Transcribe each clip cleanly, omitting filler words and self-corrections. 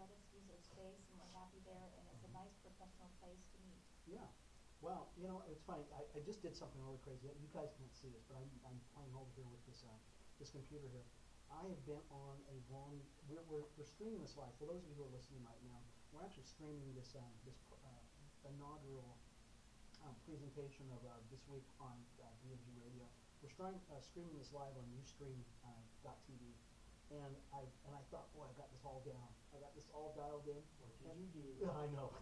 let us use their space, and we're happy there, and it's a nice professional place to meet. Yeah. Well, it's funny. I just did something really crazy. You guys can't see this, but I'm playing over here with this computer here. I have been on a long. We're streaming this live. For those of you who are listening right now, we're actually streaming inaugural presentation of this week on DNG Radio. We're streaming this live on Ustream.tv, and I thought, boy, I got this all down. I got this all dialed in. What did you do? Yeah, I know.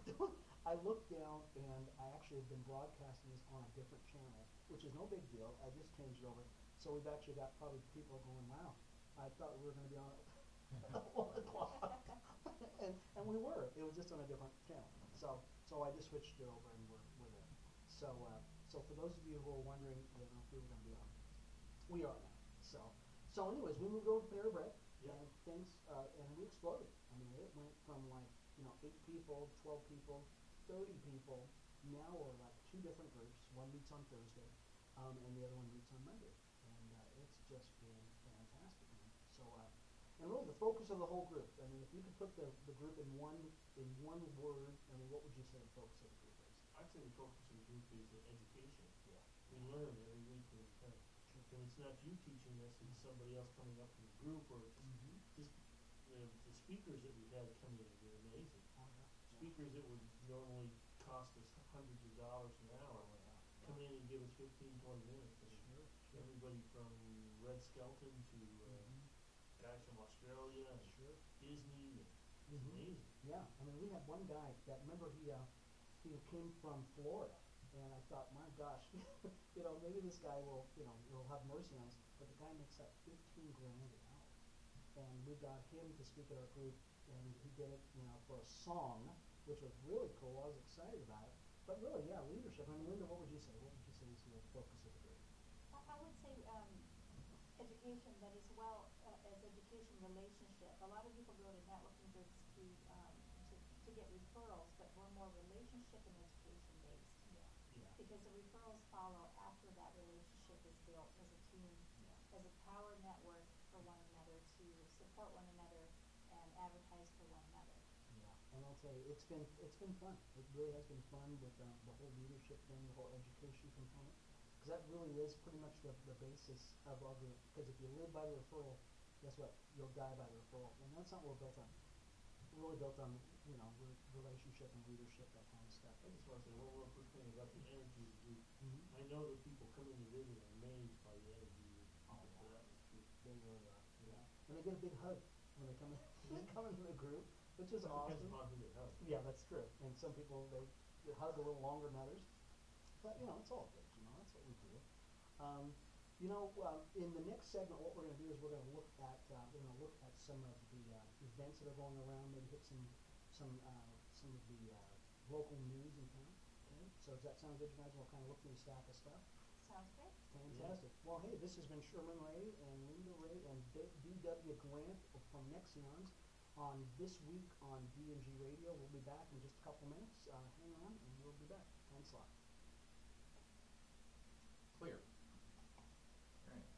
I looked down, and I actually have been broadcasting this on a different channel, which is no big deal. I just changed it over. So we've actually got probably people going, wow, I thought we were going to be on at 1 o'clock. and we were. It was just on a different channel. So I just switched it over, and we're there. So for those of you who are wondering, if we were going to be on, we are now. So anyways, we moved over to Panera Bread, Yep. and things, and we exploded. I mean, it went from like, 8 people, 12 people, 30 people. Now we're like 2 different groups. One meets on Thursday, and the other one meets on Monday. And it's just been fantastic, man. And really the focus of the whole group. I mean, if you could put the group in one word, I mean, what would you say the focus of the group is? I'd say the focus of the group is education. Yeah. We learn every week when we come. Sure. And it's not you teaching us, it's somebody else coming up in the group, or just the speakers that we've had come in have been amazing. Oh, yeah. Speakers that would normally cost us hundreds of dollars an hour Oh, yeah. come in and give us 15, 20 minutes. And Sure. everybody from Red Skelton to guys from Australia and Sure. Disney. It's amazing. Yeah, I mean, we had one guy that, remember, he came from Florida, and I thought, my gosh, maybe this guy will have mercy on us. But the guy makes like 15 grand an hour, and we got him to speak at our group, and he did it, for a song, which was really cool. I was excited about it. But really, yeah, leadership. I mean, Linda, what would you say? What would you say is the focus of the group? I would say education, but as well as education relationship. A lot of people go to networking groups to get referrals, but we're more relationship and education based. Yeah. Yeah. Because the referrals follow after that relationship is built as a team, as a power network for one another, to support one another and advertise for one another. Yeah, and I'll tell you, it's been fun. It really has been fun with the whole leadership thing, the whole education component, because that really is pretty much the basis of our group. Because if you live by the referral, guess what? You'll die by the referral, and that's not what we're built on. We're really built on relationship and leadership, that kind of stuff. I just want to say one more quick thing about the energy of the group. Mm-hmm. I know that people come in to visit are amazed by the energy of the Oh, people. yeah. That was good. They really are. Yeah. And they get a big hug when they come in. They come into the group, which is awesome. Depends upon who they hug. Yeah, that's true. And some people they hug a little longer than others, but it's all good. That's what we do. In the next segment, what we're going to do is we're going to look at some of the events that are going around. Maybe hit some of the local news in town. Okay. So does that sound good, you guys? We'll kind of look through the stack of stuff. Sounds great. Fantastic. Yeah. Well, hey, this has been Sherman Ray and Linda Ray and D.W. Grant from Nexions on This Week on DNG Radio. We'll be back in just a couple minutes. Hang on, and we'll be back. Thanks a lot. Clear. Very nice.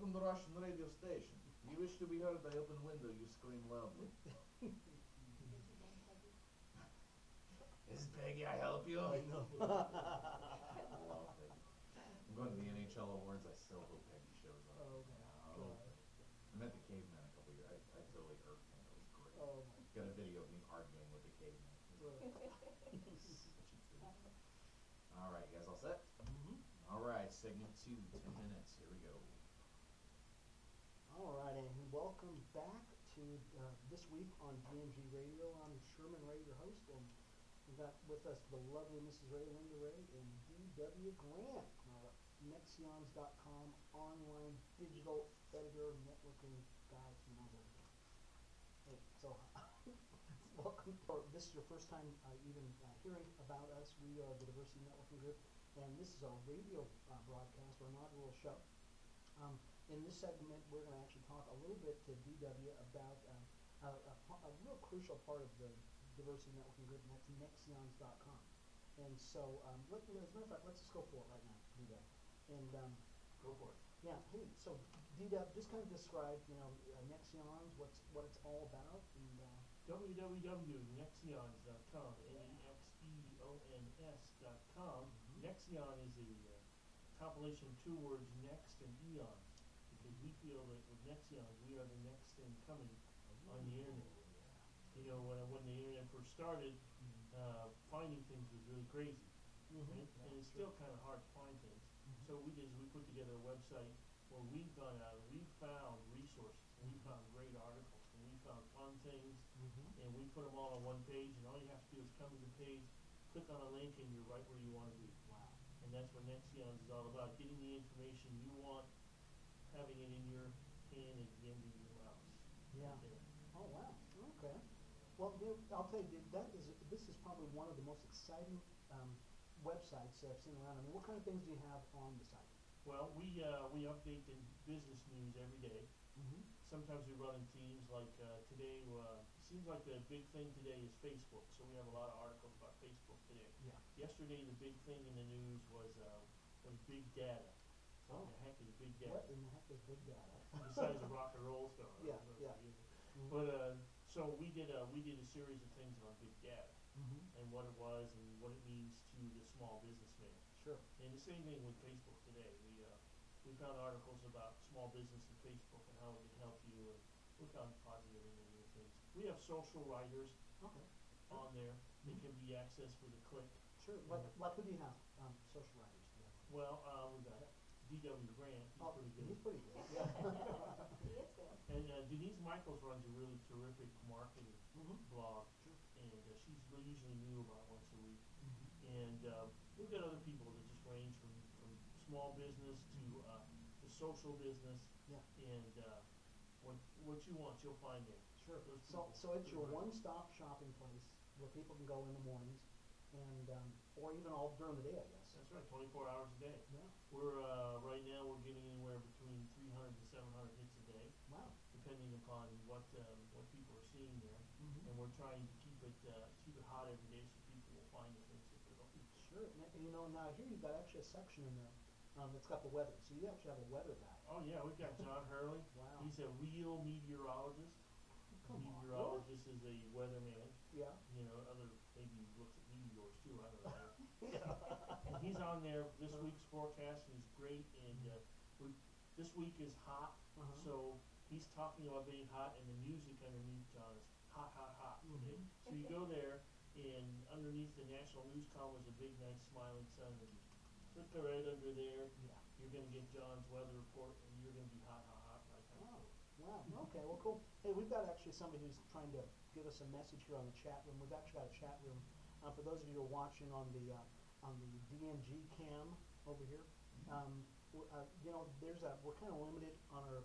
Welcome to Russian radio station. You wish to be heard, I open window, you scream loudly. Is your name Peggy? This is Peggy, I help you? I know. I love Peggy. I'm going to the NHL awards, I still hope Peggy shows up. Oh, Yeah, I God. hope Peggy. I met the caveman a couple years, I totally irked him, it was great. Oh, my Got a video of me arguing with the caveman. Right. Such a goof. Alright, you guys all set? Mhm. Alright, segment 2, 10 minutes, here we go. All right, and welcome back to this week on DNG Radio. I'm Sherman Ray, your host, and we've got with us the lovely Mrs. Ray, Linda Ray, and D.W. Grant, our Nexions.com online digital editor, networking guy who knows everything. Hey, so welcome. This is your first time even hearing about us. We are the Diversity Networking Group, and this is our radio broadcast, our inaugural show. In this segment, we're going to actually talk a little bit to DW about a real crucial part of the Diversity Networking Group, and that's Nexions.com. And so, as a matter of fact, let's just go for it right now, DW. And Go for it. yeah, hey, so DW, just kind of describe, Nexions, what it's all about, and www.nexions.com, Nexeons.com. Nexion is a compilation of two words, next and eons, because we feel that with Nexions, we are the next thing coming on the internet. You know, when the internet first started, finding things was really crazy, right? And it's still kind of hard to find things. So what we did is we put together a website where we've gone out and we've found resources, and we found great articles, and we found fun things, and we put them all on one page, and all you have to do is come to the page, click on a link, and you're right where you want to be. wow. And that's what Nexions is all about, getting the information you want, having it in your hand at the end of your mouse. Yeah. Right there. Oh, wow. Okay. Well, I'll tell you, this is probably one of the most exciting websites that I've seen around. I mean, what kind of things do you have on the site? Well, we update the business news every day. Mm-hmm. Sometimes we run in teams, like today, seems like the big thing today is Facebook, so we have a lot of articles about Facebook today. Yeah. Yesterday, the big thing in the news was big data. Oh. What the heck is big data? What in the heck is big data? Besides a rock and roll star. Yeah, I don't know yeah. if you use it. Mhm. But so we did a series of things on big data Mhm. and what it was and what it means to the small businessman. Sure. And the same thing with Facebook today. We found articles about small business and Facebook and how it can help you, and we found positive and negative things. We have social writers Okay. on there that Mhm. can be accessed with a click. Sure. Like who do you have? Social writers. Do you have? Well, we've got D.W. Grant. He's Oh, pretty good. he's pretty good. Yeah. He is good. And Denise Michaels runs a really terrific marketing Mhm. blog, Sure. and she's usually new about once a week. Mhm. And we've got other people that just range from small business to social business, Yeah. and what you want, you'll find there. Sure. Those So people it's your pretty much. one-stop shopping place where people can go in the mornings, and or even all during the day, I guess. That's right, 24 hours a day. Yeah. We're right now we're getting anywhere between 300 to 700 hits a day, Wow. depending upon what people are seeing there. Mhm. And we're trying to keep it hot every day so people will find the things that they're looking for. Sure. And now here you've got actually a section in there that's got the weather. So you actually have a weather guy. Oh yeah, we've got John Hurley. Wow. He's a real meteorologist. Come on. Meteorologist is a weatherman. Yeah. You know, maybe he looks at meteors too. I don't know. Yeah. And he's on there this week's forecast, and he's great. And this week is hot, Uh-huh. so he's talking about being hot, and the music underneath John is hot, hot, hot. Okay? Mhm. So you go there, and underneath the national news column is a big, nice, smiling sun. And you click right under there. Yeah. You're going to get John's weather report, and you're going to be hot, hot, hot right now. Wow. Wow. Okay. Well, cool. Hey, we've got actually somebody who's trying to give us a message here on the chat room. We've actually got a chat room for those of you who are watching on the DNG cam over here. We're kind of limited on our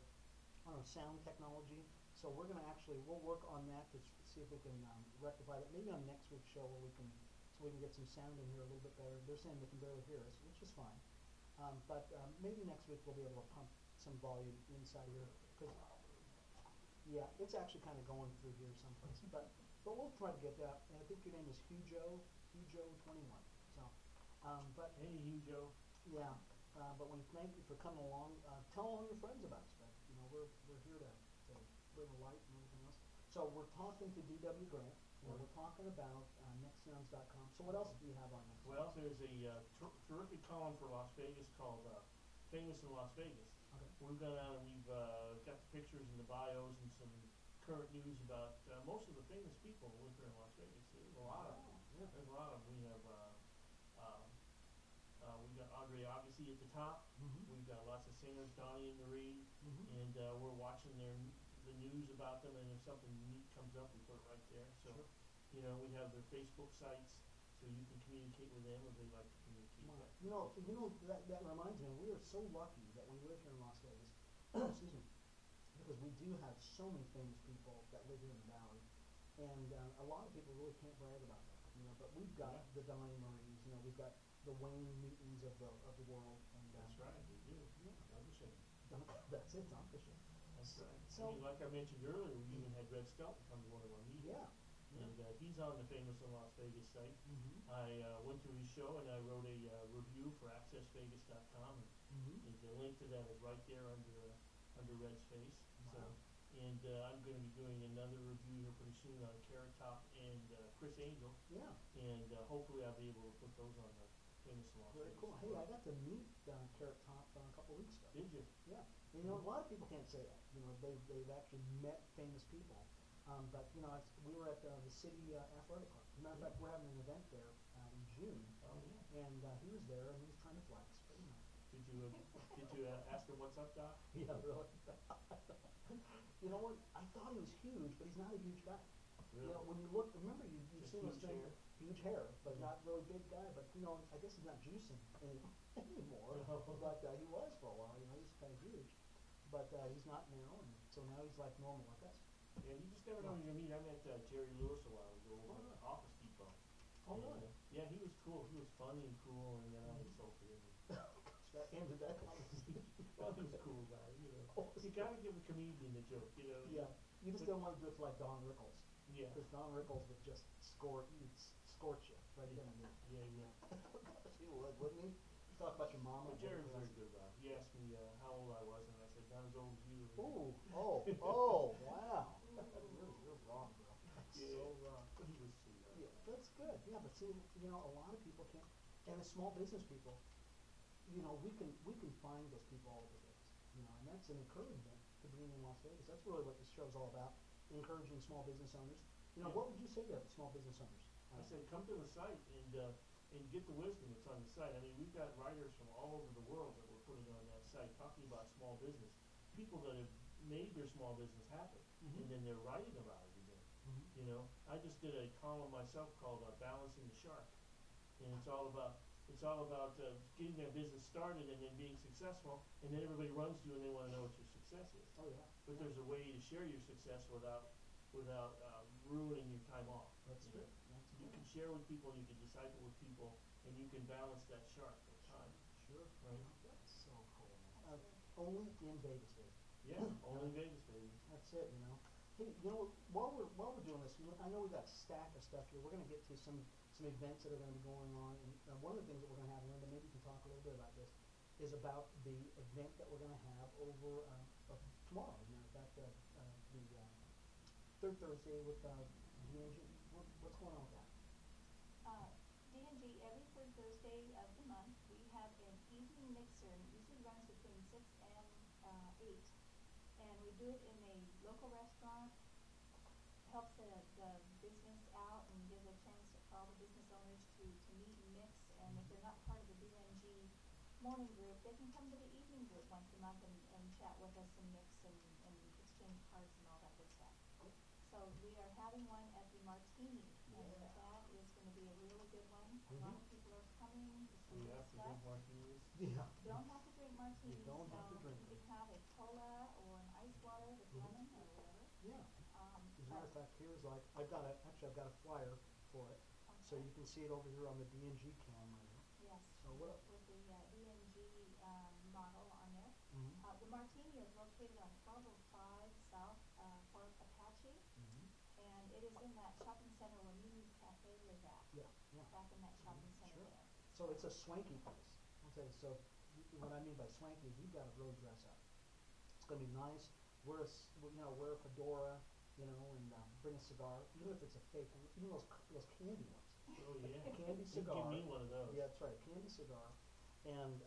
sound technology, so we'll work on that to see if we can rectify that. Maybe on next week's show where we can get some sound in here a little bit better. They're saying they can barely hear us, which is fine. But maybe next week we'll be able to pump some volume inside here. Yeah, it's actually kind of going through here someplace, but we'll try to get that. And I think your name is Hujo 21. So, Hey, Hugo. yeah. But we thank you for coming along. Tell all your friends about us. But you know, we're here to bring a light and everything else. So we're talking to D.W. Grant. We're talking about Nexions.com. So what else do you have on Nexions? Well, there's a terrific column for Las Vegas called Famous in Las Vegas. Okay. We've gone out and we've got the pictures and the bios and some current news about most of the famous people who live here in Las Vegas. There's a lot of them. Yeah. There's a lot of them. We've got Andre Agassi at the top. Mm-hmm. We've got lots of singers, Donnie and Marie, Mm-hmm. and we're watching the news about them. And if something neat comes up, we put it right there. So, Sure. you know, we have their Facebook sites, so you can communicate with them if they like to communicate. Wow. Back. You know that reminds me. We are so lucky that we live here in Las Vegas. Excuse me, because we do have so many famous people that live here in the valley, and a lot of people really can't brag about that. You know, but we've got the Donnie Maries. You know, we've got the Wayne Newtons of the world. And That's right, we do. Yeah. That's it. Dankeschön. That's right. So, I mean, like I mentioned earlier, we even had Red Skelton come to one of our meetings. yeah. And he's on the Famous in Las Vegas site. Mm-hmm. I went to his show and I wrote a review for AccessVegas.com, and Mm-hmm. the link to that is right there under Red's face. So, Wow. and I'm going to be doing another review here pretty soon on Carrot Top and Chris Angel, Yeah. and hopefully I'll be able to put those on the Famous in Las Very Vegas. cool. Hey, I got to meet Carrot Top a couple weeks ago. Did you? Yeah. And, you know, a lot of people can't say that. You know, they've actually met famous people. But you know, we were at the city athletic club. As a matter of fact, we're having an event there in June, Oh yeah. and he was there and he was trying to flex. But, you know. Did you ask him what's up, Doc? Yeah, really. You know what? I thought he was huge, but he's not a huge guy. Really? You know, when you look, remember you've Just seen those huge things, hair. huge hair, but Yeah. not really big guy. But you know, I guess he's not juicing anymore. No. But he was for a while. You know, he was kind of huge, but he's not now, and so now he's like normal like us. Yeah, you just never know who you're gonna meet. I met Jerry Lewis a while ago Oh, over yeah. at Office Depot. Oh, And, really? yeah, he was cool. He was funny and cool, and then I insulted him. That ended that conversation. Well, he was a cool guy, you know. Oh, You gotta give a comedian a joke, you know. Yeah, you just don't want to do it like Don Rickles, Yeah. because Don Rickles would just scorch you right then and there. Yeah. He would, wouldn't he? Talk about your mama. But Jerry was very good about it. He asked me how old I was, and I said, not as old as you. Ooh, oh, wow. You're wrong, bro. That's Yeah. so wrong. But he was sweet. Yeah, that's good. Yeah, but see, you know, a lot of people can't, and as small business people, you know, we can find those people all over Vegas, you know, and that's an encouragement to being in Las Vegas. That's really what this show's all about, encouraging small business owners. You know, Yeah. what would you say to small business owners? I said, come to the site and get the wisdom that's on the site. I mean, we've got writers from all over the world that we're putting on that site talking about small business. People that have made their small business happen, Mhm. and then they're writing about it again. Mhm. You know, I just did a column myself called Balancing the Shark, and it's all about getting that business started and then being successful, and then everybody runs to you and they want to know what your success is. Oh, yeah. But there's a way to share your success without ruining your time off. That's you know. good. That's You good. can share with people, you can disciple with people, and you can balance that shark with time. Sure. Right. That's so cool. That's good. Only in Vegas, baby. Yeah, only Vegas, baby. That's it, you know. Hey, you know, while we're doing this, I know we got a stack of stuff here. We're going to get to some events that are going to be going on, and one of the things that we're going to have, Linda, maybe you can talk a little bit about this, is about the event that we're going to have over tomorrow. As a matter of fact, the third Thursday with DNG. What's going on with that? DNG, every third Thursday of the month, we have an evening mixer, and it usually runs between 6 and 8. And we do it in a local restaurant, helps the business out and gives a chance for all the business owners to meet and mix. And if they're not part of the DNG morning group, they can come to the evening group once a month and chat with us and mix and exchange cards and all that good stuff. So we are having one at the Martini, and Yeah. that is going to be a really good one. A lot of people are coming to Do see you the have to stuff. drink martinis? Yeah. Don't have to drink martinis. You don't have to drink You them. can have a cola or an ice water with lemon or whatever. Yeah. As a But, matter of fact, here's like I've got a flyer for it, so okay. you can see it over here on the DNG cam right here. Yes, So what? with the DNG model on there. Mm-hmm. The Martini is located on 1205 South Fort Apache, Mm-hmm. and it is in that shopping center where Mimi's Cafe is at. Yeah. Yeah. Back in that shopping center Sure. there. So it's a swanky place. I'll tell you. So what I mean by swanky is you've got to really dress up. It's going to be nice. Wear wear a fedora, and bring a cigar, even if it's a fake, even those candy ones. Oh, yeah. A candy You cigar. give me one of those. Yeah, that's right, a candy cigar, and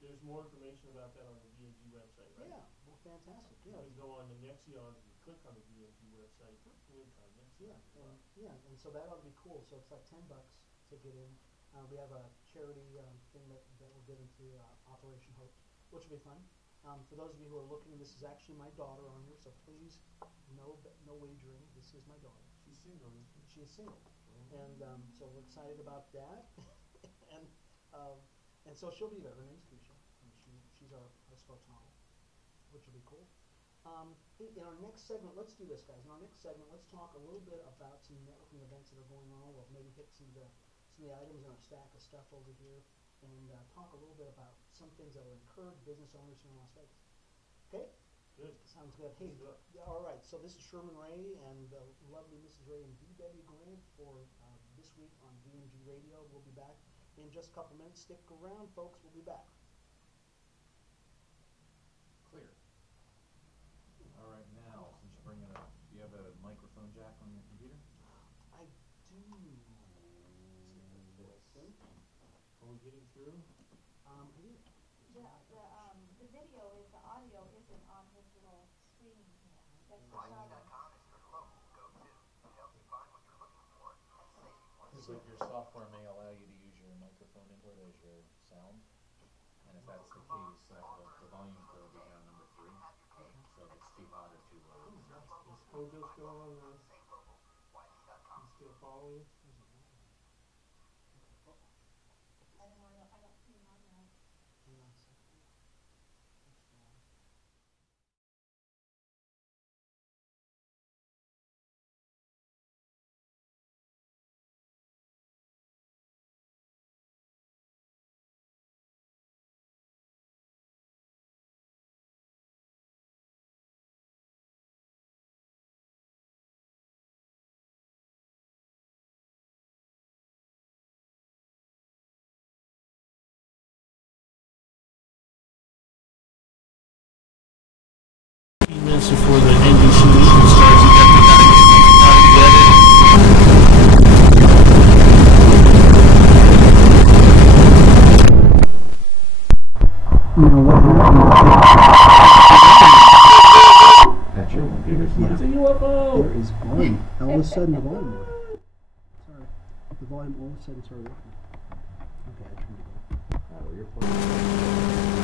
There's more information about that on the DNG website, right? yeah, well, fantastic. You Yeah, can go on the Nexion, and you click on the DNG website, link on Nexion as well. and so that ought to be cool. So it's like $10 to get in. We have a charity thing that will get into Operation Hope, which will be fun. For those of you who are looking, this is actually my daughter on here, so please, no wagering. This is my daughter. She's single, isn't she? She is single, and so we're excited about that. and and so she'll be there. Her name's Keisha, and she's our spokes model, which will be cool. In our next segment, let's do this, guys. In our next segment, let's talk a little bit about some networking events that are going on. We'll maybe hit some of the items in our stack of stuff over here, and talk a little bit about some things that will encourage business owners here in Las Vegas. Okay? Good. Sounds good. Hey, Let's do it. yeah, all right. So this is Sherman Ray and the lovely Mrs. Ray and D.W. Grant for this week on DNG Radio. We'll be back in just a couple minutes. Stick around, folks. We'll be back. Clear. All right, now, since you bring it up, do you have a microphone jack on your computer? I do. Are we getting through? Here. The video the audio isn't on his little screen. That's the problem. But your software may allow you to use your microphone input as your sound, and if that's the case, the volume curve is now number 3. So if it's too hot or too low. Is Hojo still on the, he's still following? I don't see him on there. Hang on a second. Minutes before the NBC meeting starts, we gotta You know what That's your computer. It's a UFO! There is volume. All of a sudden, the volume worked. Sorry. The volume all of a sudden started working. Okay, I turned it on. Oh, you're playing.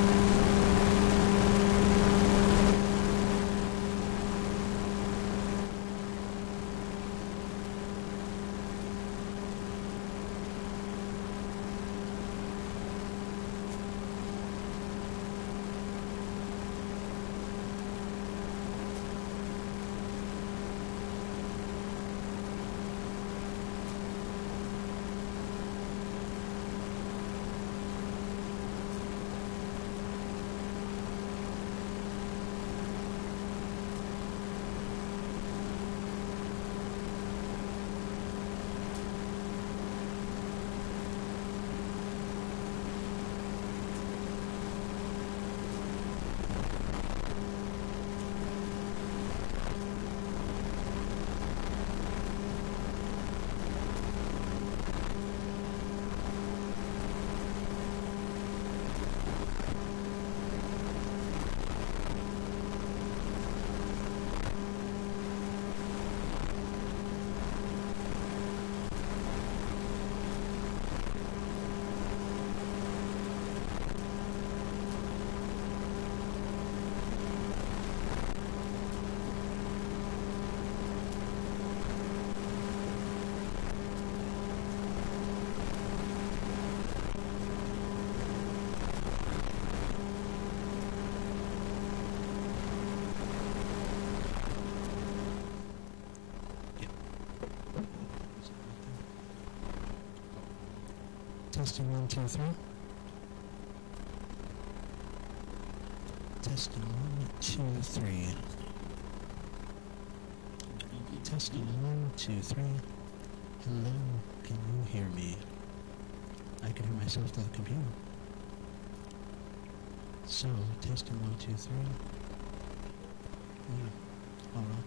Testing 1, 2, 3. Testing 1, 2, 3. Testing 1, 2, 3. Hello, can you hear me? I can hear myself through the computer. So, testing 1, 2, 3. Yeah. All right.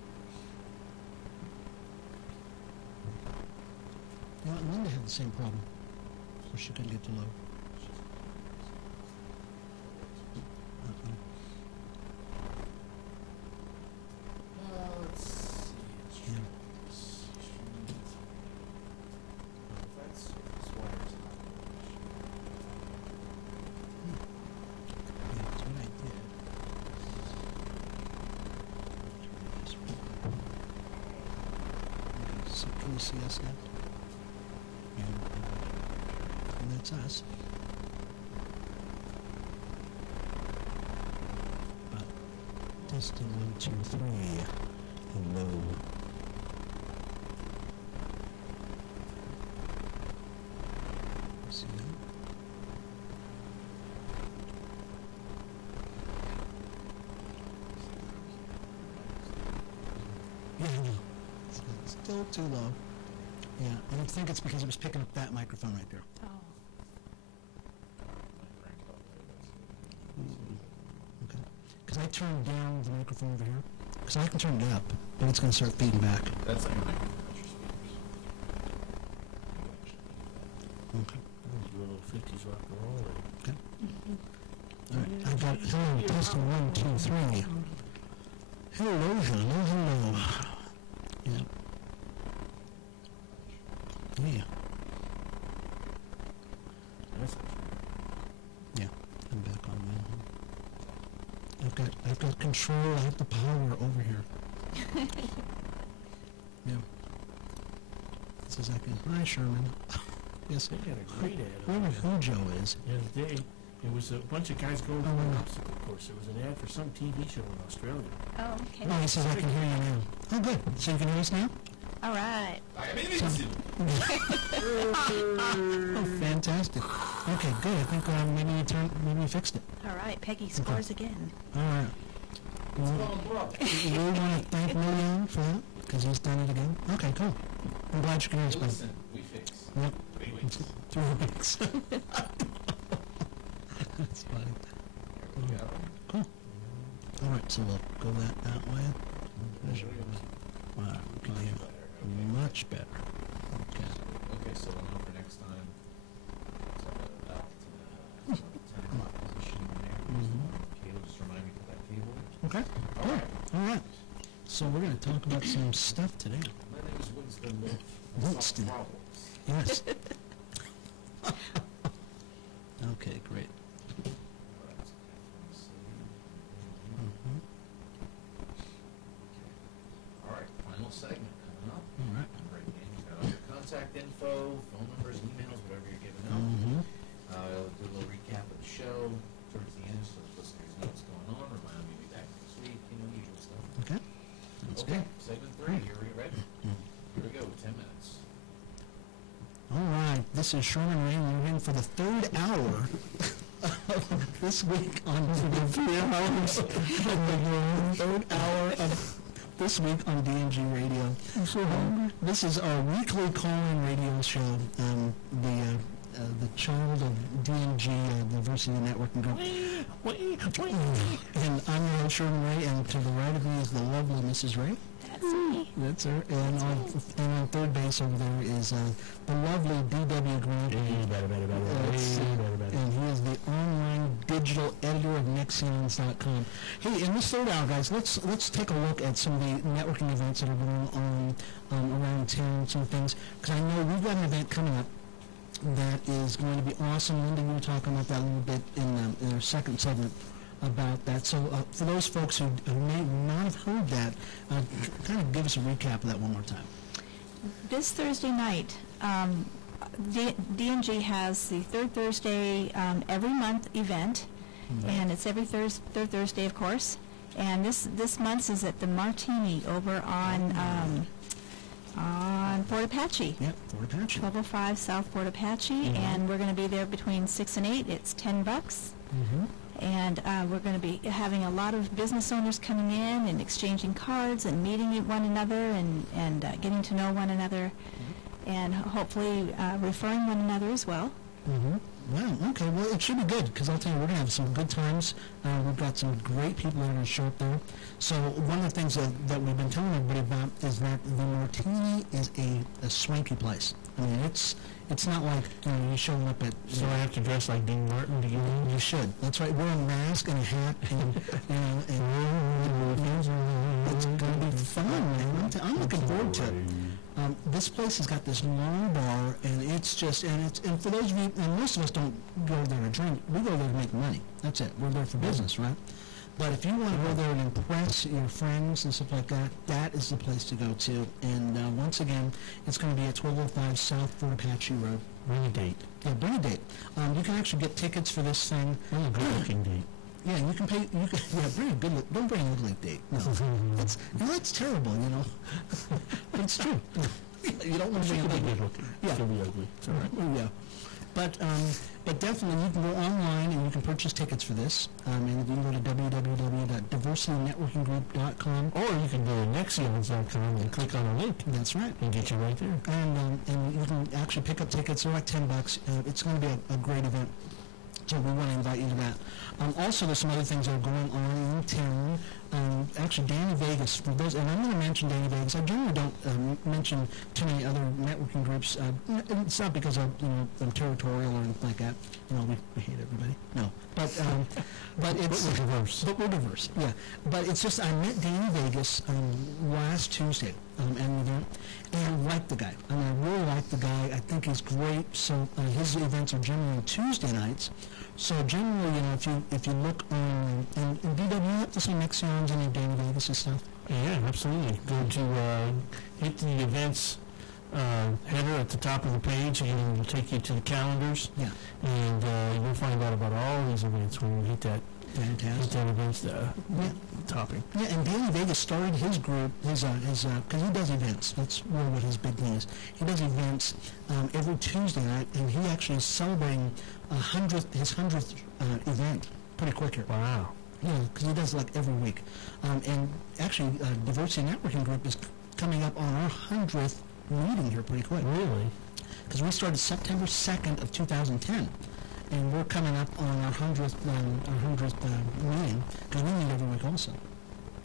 Yeah, Linda had the same problem. So she couldn't get to load. Uh-oh. Let's see. Yeah. That's wires. Yeah, that's what I did. Try this one. Okay, so can you see us now? And that's us. But testing 1, 2, 3. Hello. See that? Yeah, I know. It's still too low. Yeah, and I think it's because it was picking up that microphone right there. Oh. Okay. Because I turned down the microphone over here. Because I can turn it up, but it's going to start feeding back. That's like a microphone. Okay. Those little 50s rock and roll. Okay. All right. I got hello, testing 1, 2, 3. Hello, hello. Yeah. Yeah. That's Yeah. I'm back on now. I've got control. I have the power over here. Yeah. This is like hi Sherman. Yes. They got a great ad. Whoever who Joe is. The other day, it was a bunch of guys going Oh, through an wow. obstacle course. It was an ad for some TV show in Australia. Oh, okay. Oh, he says I can hear you now. Oh, good. So you can hear us now? All right. Oh, fantastic. Okay, good. I think maybe you fixed it. All right. Peggy scores again. All right. Well, we want to thank William for that because he's done it again. Okay, cool. I'm glad you can hear us. Listen, we fix. Yep. 3 weeks. 3 weeks. That's funny. There we go. Cool. All right, so we'll go that way. Wow, can you much better. Okay. Okay, so we'll know for next time. Back to the 10 o'clock position there. Caleb, just remind me to put that cable in. Okay. All Cool. right. All right. So we're going to talk about some stuff today. My name is Winston Wolf. Solve Winston. problems. Yes. Okay, great. Mhm. All right, final segment coming up. All right. Right, and you've got all your contact info, phone numbers, emails, whatever you're giving out. Mm-hmm. I'll do a little recap of the show towards the end, so the listeners know what's going on. Remind me to be back next week, usual stuff. Okay. That's Okay, good. segment 3, here we ready? Here we go, 10 minutes. All right. This is Sherman Ray. We're in for the third hour of this week on the 3 hours of the third hour of this week on DNG Radio. I'm so hungry. This is our weekly call-in radio show. The child of DNG, Diversity Networking Group. And I'm your host, Sherman Ray, and to the right of me is the lovely Mrs. Ray. That's me. That's her. And on third base over there is the lovely B.W. Grant. And he is the online digital editor of Nexions.com. Hey, in this third hour, guys, let's take a look at some of the networking events that are going on around town, some things. Because I know we've got an event coming up that is going to be awesome. Linda, you were talking about that a little bit in our second segment about that. So for those folks who may not have heard that, kind of give us a recap of that one more time. This Thursday night, DNG has the third Thursday every month event, and it's every third Thursday, of course. And this month's is at the Martini over on Fort Apache. Yep, Fort Apache. 1205 South Fort Apache, and we're going to be there between 6 and 8. It's $10. Mm-hmm. And we're going to be having a lot of business owners coming in and exchanging cards and meeting one another and getting to know one another, and hopefully referring one another as well. Mm-hmm. Wow, okay, well, it should be good, because I'll tell you, we're going to have some good times. We've got some great people that are going to show up there. So one of the things that we've been telling everybody about is that the Martini is a swanky place. I mean, it's not like, you're showing up at... So I have to dress like Dean Martin to get in? You should. That's right. Wear a mask and a hat, and it's going to be fun, man. I'm looking forward to it. This place has got this long bar, and it's just, and for those of you, and most of us don't go there to drink, we go there to make money. That's it. We're there for business, right? But if you want to go there and impress your friends and stuff like that, that is the place to go to. And once again, it's going to be at 1205 South Fort Apache Road. Bring a date. Yeah, bring a date. You can actually get tickets for this thing. Bring a good-looking date. Yeah, you can pay. Bring a good look. Don't bring an ugly date. No, that's terrible. But it's true. You don't want to bring a good looking. Yeah, she'll be ugly. It's all right. Oh, yeah. But definitely you can go online and you can purchase tickets for this. And you can go to www.diversitynetworkinggroup.com. Or you can go to nexions.com and click on a link. That's right. And get you right there. And you can actually pick up tickets. They're like $10. It's going to be a great event. So we want to invite you to that. Also, there's some other things that are going on in town. Actually, Danny Vegas, for those, and I'm going to mention Danny Vegas. I generally don't mention too many other networking groups. It's not because I'm territorial or anything like that. We hate everybody. No, but it's we're diverse. But we're diverse. Yeah, but it's just I met Danny Vegas last Tuesday at an event, and I like the guy. I mean, I really like the guy. I think he's great. So his events are generally on Tuesday nights. So generally, if you look on and DW, you have to see Nexions and Danny Vegas and stuff. Yeah, absolutely. Go to hit the events header at the top of the page, and it'll take you to the calendars. Yeah. And you'll find out about all these events when you hit that. Fantastic. Hit that events topping. Yeah, and Danny Vegas started his group, because he does events. That's really what his big thing is. He does events every Tuesday night, and he actually is celebrating his 100th event pretty quick here. Wow. Yeah, because he does like every week. And actually, Diversity Networking Group is coming up on our 100th meeting here pretty quick. Really? Because we started September 2nd of 2010. And we're coming up on our 100th meeting, because we meet every week also.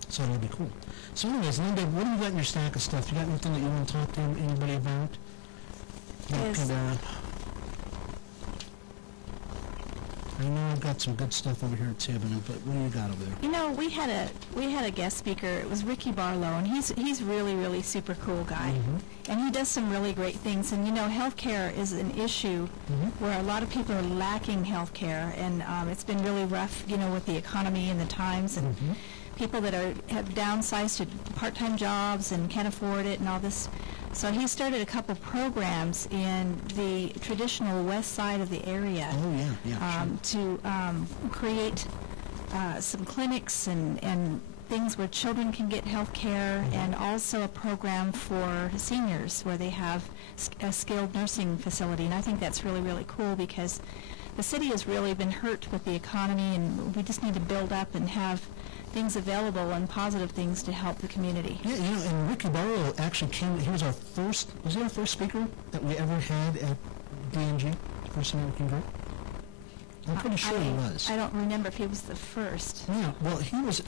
So it'll be cool. So anyways, Linda, what do you got in your stack of stuff? You got anything that you want to talk to anybody about? Yes. I know I've got some good stuff over here too, but what do you got over there? We had a guest speaker. It was Ricky Barlow, and he's really, really super cool guy. Mm-hmm. And he does some really great things. And healthcare is an issue where a lot of people are lacking healthcare, and it's been really rough, with the economy and the times, and people that have downsized to part-time jobs and can't afford it and all this. So he started a couple programs in the traditional west side of the area. Oh, yeah, sure. To create some clinics and things where children can get health care, and also a program for seniors where they have a skilled nursing facility. And I think that's really, really cool, because the city has really been hurt with the economy, and we just need to build up and have things available and positive things to help the community. Yeah, and Ricky Barlow actually came. He was our first speaker that we ever had at DNG, First American Group? I'm pretty sure he was. I don't remember if he was the first. Yeah, well, he was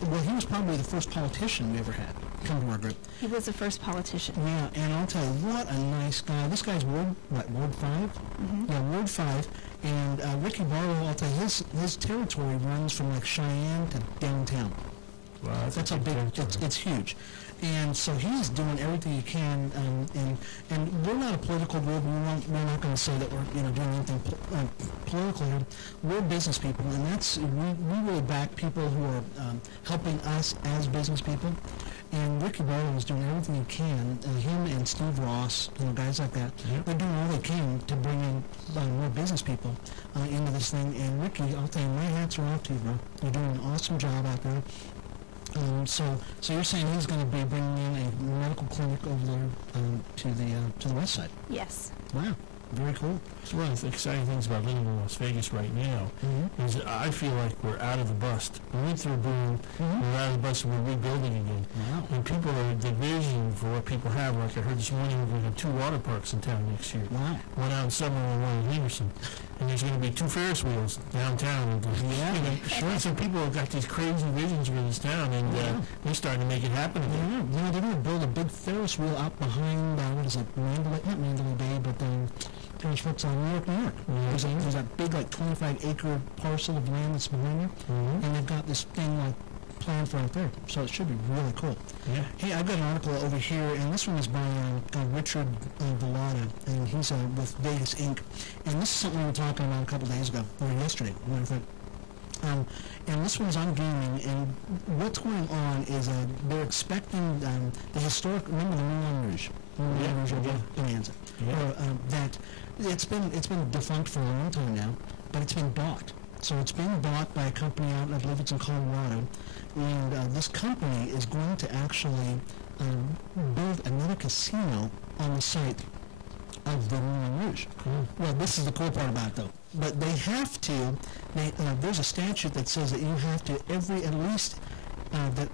probably the first politician we ever had come to our group. He was the first politician. Yeah, and I'll tell you, what a nice guy. This guy's Ward 5? Yeah, Ward 5. And Ricky Barlow, I'll tell you, his territory runs from like Cheyenne to downtown. Wow, that's how big. It's huge. And so he's doing everything he can, and we're not a political group. We're not going to say that we're doing anything political here. We're business people, and we really back people who are helping us as business people. And Ricky Barlow is doing everything he can. Him and Steve Ross, guys like that, they're doing all they can to bring in more business people into this thing. And Ricky, I'll tell you, my hats are off to you, bro. You're doing an awesome job out there. So you're saying he's going to be bringing in a medical clinic over there to the west side? Yes. Wow, very cool. So one of the exciting things about living in Las Vegas right now is that I feel like we're out of the bust. We went through a boom, we're out of the bust, and we're rebuilding again. Wow. And people are the vision for what people have. Like I heard this morning, we're going to have 2 water parks in town next year. Wow. One out in Summer and one in Henderson. and there's going to be 2 Ferris wheels downtown. And, sure. So people have got these crazy visions for this town, and they're starting to make it happen again. Yeah, they're going to build a big Ferris wheel out behind, what is it, Mandalay, not Mandalay Bay, but there's what's on New York. There's that big, like, 25-acre parcel of land that's behind there, and they've got this thing, like, planned for out there, so it should be really cool. Yeah. Hey, I've got an article over here, and this one is by Richard Villada, and he's with Vegas Inc. And this is something we were talking about a couple days ago, or yesterday, as a matter of fact. And this one's on gaming, and what's going on is they're expecting the historic, remember the Moulin Rouge? Moulin Rouge Bonanza. That it's been defunct for a long time now, but it's been bought. So it's being bought by a company out, I believe it's in Colorado, and this company is going to actually build another casino on the site of the Moulin Rouge. Well, this is the cool part about it, though. But they have to. There's a statute that says that you have to at least that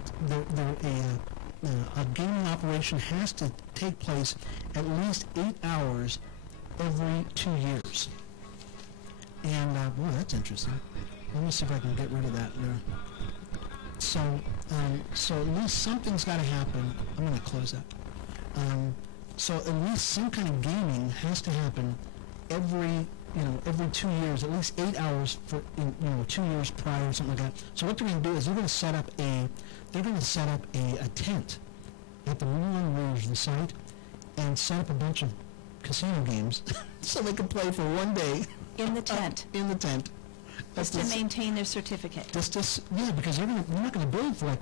a gaming operation has to take place at least 8 hours every 2 years. And boy, that's interesting. Let me see if I can get rid of that there. So at least something's got to happen. I'm going to close that. So at least some kind of gaming has to happen every 2 years, at least 8 hours for 2 years prior or something like that. So what they're going to do is they're going to set up a tent at the Moulin Rouge, the site, and set up a bunch of casino games so they can play for one day. In the tent. In the tent. Just to maintain their certificate. Because they're not going to build for a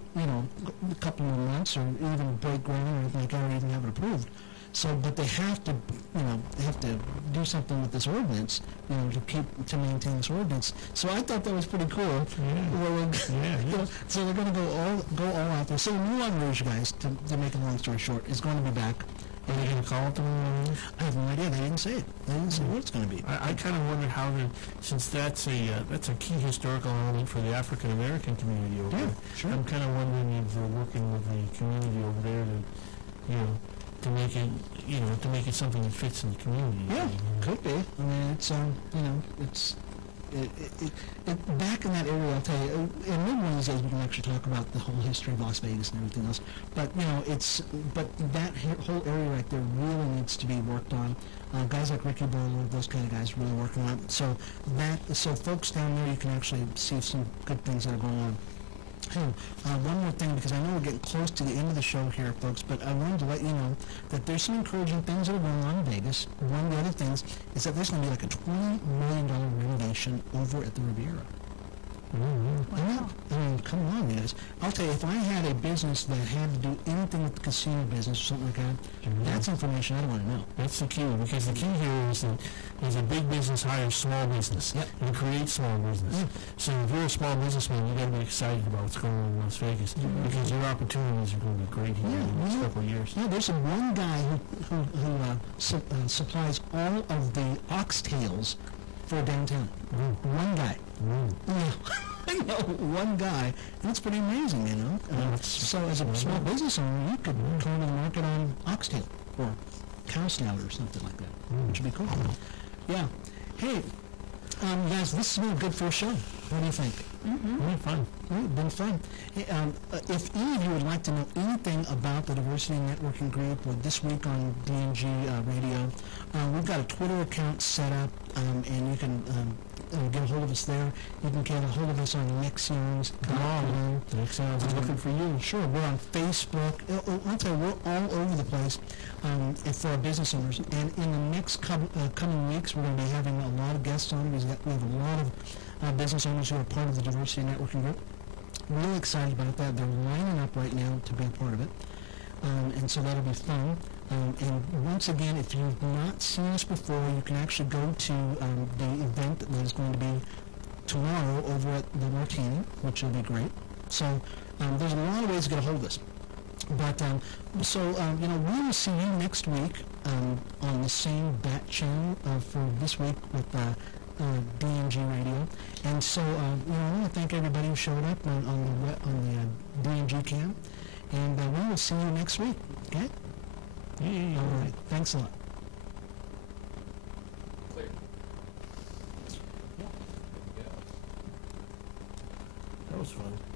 couple more months or even break ground or anything like that or even have it approved. So, but they have to, do something with this ordinance, to maintain this ordinance. So I thought that was pretty cool. So they're going to go all out there. So the Moulin Rouge, guys, to make a long story short, is going to be back. Are they going to call it the Moulin Rouge? I have no idea. They didn't say it. They didn't say what it's going to be. I kind of wonder how since that's a key historical element for the African American community over there. Sure. I'm kind of wondering if they're working with the community over there to make it something that fits in the community. Yeah, could be. I mean, it's back in that area. I'll tell you. And maybe one of these days we can actually talk about the whole history of Las Vegas and everything else. But but that whole area right there really needs to be worked on. Guys like Ricky Bowler, those kind of guys, really working on it. So folks down there, you can actually see some good things that are going on. One more thing, because I know we're getting close to the end of the show here, folks, but I wanted to let you know that there's some encouraging things that are going on in Vegas. One of the other things is that there's going to be like a $20 million renovation over at the Riviera. Wow. I mean, come on, guys. I'll tell you, if I had a business that had to do anything with the casino business or something like that, that's information I'd want to know. That's the key, because the key here is that a big business hires small business and creates small business. So if you're a small businessman, you got to be excited about what's going on in Las Vegas, because your opportunities are going to be great here in the next couple of years. Yeah, there's one guy who supplies all of the oxtails for downtown. One guy. I know, one guy, and it's pretty amazing, so as a small business owner, you could go to the market on oxtail or cow snout or something like that, which would be cool. Yeah. Hey, guys, this has been a good first show. What do you think? Really fun. Been fun. Hey, if any of you would like to know anything about the Diversity Networking Group or This Week on DNG Radio, we've got a Twitter account set up, and you can get a hold of us there. You can get a hold of us on Nexions.com. Nexions is looking for you. Sure, we're on Facebook. I'll tell you, we're all over the place for our business owners. And in the next coming weeks, we're going to be having a lot of guests on. We have a lot of business owners who are part of the Diversity Networking Group. Really excited about that. They're lining up right now to be a part of it. And so that'll be fun. And once again, if you've not seen us before, you can actually go to the event that is going to be tomorrow over at the Martini, which will be great. So there's a lot of ways to get a hold of us. But we will see you next week on the same BAT channel for This Week with DNG Radio. And so I want to thank everybody who showed up on the DNG cam. And we will see you next week. Okay? All right. Thanks a lot. Clear. was fun.